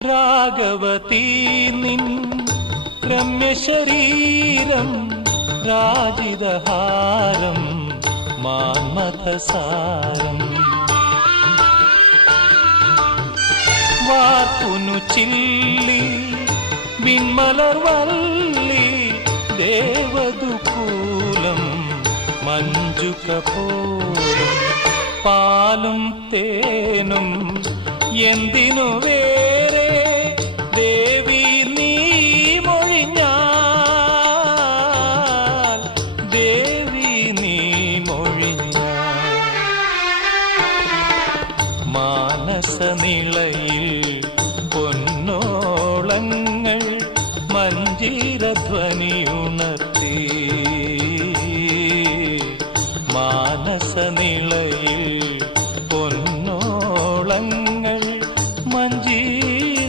രാഘവതീ നിൻ രമ്യശരീരം രാജിതഹാരം മാന്മഥസാരം വാർപ്പുനു ചില്ലി വിൺമലർവല്ലി ദേവദുകൂലം മഞ്ജുകപോലം പാലും തേനും എന്തിനു വേറെ ദേവി നീ മൊഴിഞ്ഞാൽ ദേവി നീ മൊഴിഞ്ഞാൽ മാനസനിളയിൽ പൊന്നോളങ്ങൾ മഞ്ജീരധ്വനിയും